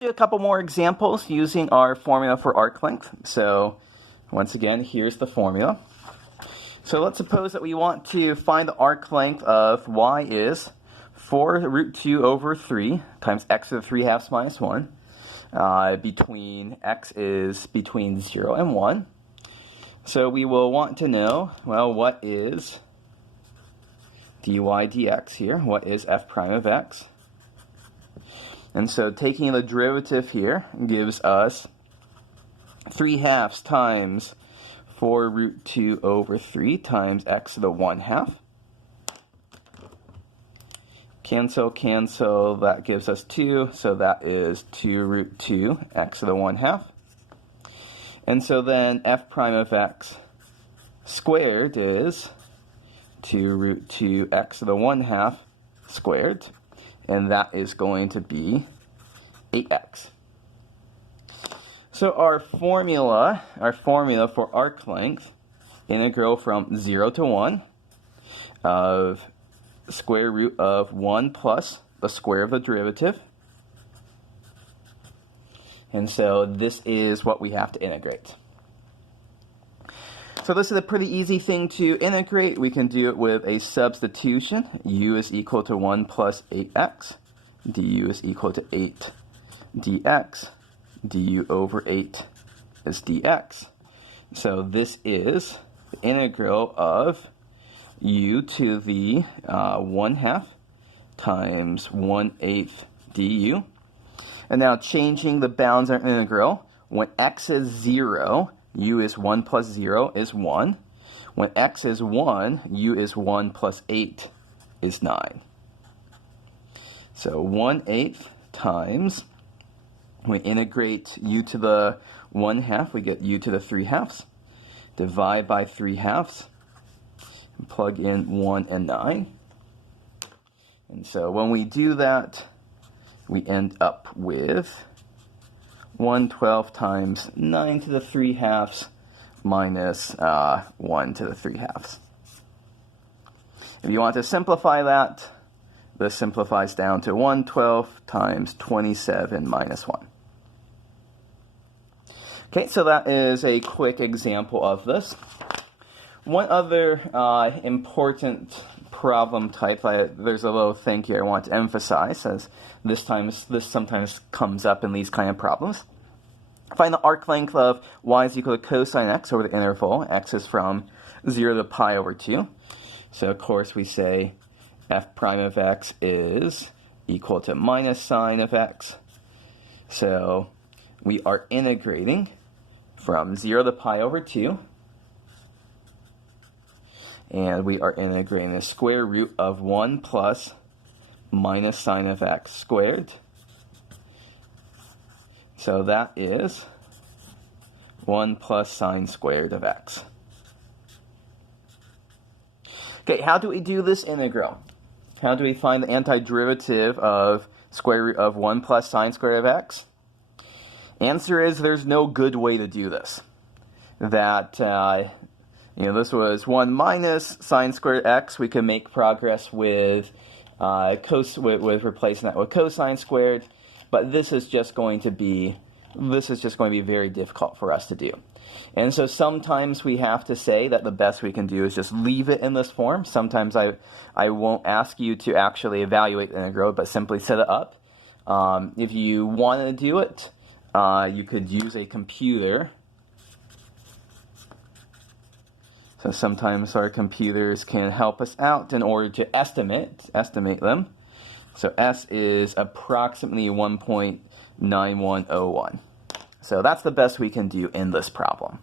Do a couple more examples using our formula for arc length. So once again, here's the formula. So let's suppose that we want to find the arc length of y is 4 root 2 over 3 times x to the 3 halves minus 1. Between x is between 0 and 1. So we will want to know, well, what is dy dx here? What is f prime of x? And so taking the derivative here gives us 3 halves times 4 root 2 over 3 times x to the 1 half. Cancel, cancel, that gives us 2, so that is 2 root 2 x to the 1 half. And so then f prime of x squared is 2 root 2 x to the 1 half squared, and that is going to be 8x. So our formula for arc length, integral from 0 to 1 of square root of 1 plus the square of the derivative. And so this is what we have to integrate. So this is a pretty easy thing to integrate. We can do it with a substitution. U is equal to 1 plus 8x. Du is equal to 8 dx. Du over 8 is dx. So this is the integral of u to the 1 half times 1/8 du. And now changing the bounds of our integral, when x is 0, u is 1 plus 0 is 1. When x is 1, u is 1 plus 8 is 9. So 1/8 times, we integrate u to the 1 half, we get u to the 3 halves. Divide by 3 halves, and plug in 1 and 9. And so when we do that, we end up with 112 times 9 to the 3 halves minus 1 to the 3 halves. If you want to simplify that, this simplifies down to 112 times 27 minus 1. Okay, so that is a quick example of this. One other important problem type, there's a little thing here I want to emphasize, as this sometimes comes up in these kind of problems. Find the arc length of y is equal to cosine x over the interval. X is from 0 to pi over 2. So of course we say f prime of x is equal to minus sine of x. So we are integrating from 0 to pi over 2. And we are integrating the square root of 1 plus minus sine of x squared. So that is 1 plus sine squared of x. Okay, how do we do this integral? How do we find the antiderivative of square root of 1 plus sine squared of x? Answer is there's no good way to do this. This was 1 minus sine squared x. We can make progress with replacing that with cosine squared, but this is just going to be very difficult for us to do. And so sometimes we have to say that the best we can do is just leave it in this form. Sometimes I won't ask you to actually evaluate the integral, but simply set it up. If you want to do it, you could use a computer. So sometimes our computers can help us out in order to estimate them. So S is approximately 1.9101. So that's the best we can do in this problem.